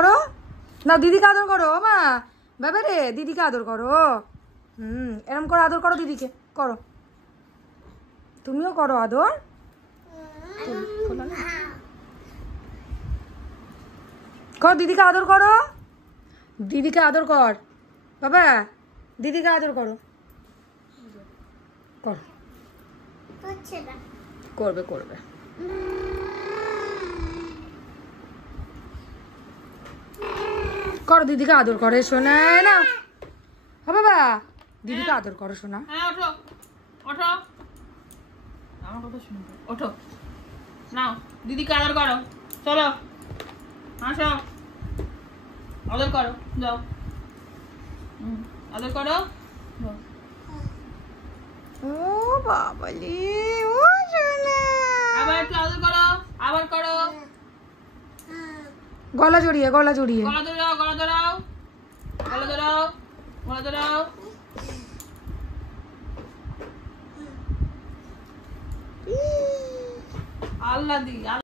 করো না, দিদিকে আদর করো মা। বাবা রে, দিদিকে আদর করো। এরম করে আদর করো, দিদিকে করো, তুমিও করো আদর। কর, দিদিকে আদর করো, দিদিকে আদর কর বাবা, দিদিকে আদর করো। কর, করবে করবে। করো, দিদিকে আদর করে শোনা না। বাবা, দিদিকে আদর করো শোনা। ওঠো ওঠো, আমার কথা শুনো, ওঠো নাও, দিদিকে আদর করো, চলো আসো, আদর করো, যাও, আদর করো। ও বাবালি, ও শোনা, আবার একটু আদর করো, আবার করো, গলা জড়িয়ে, গলা জড়িয়ে, গলা ধরাও, গলা ধরাও, গলা ধরাও, গলা ধরাও। আল্লাহ দি।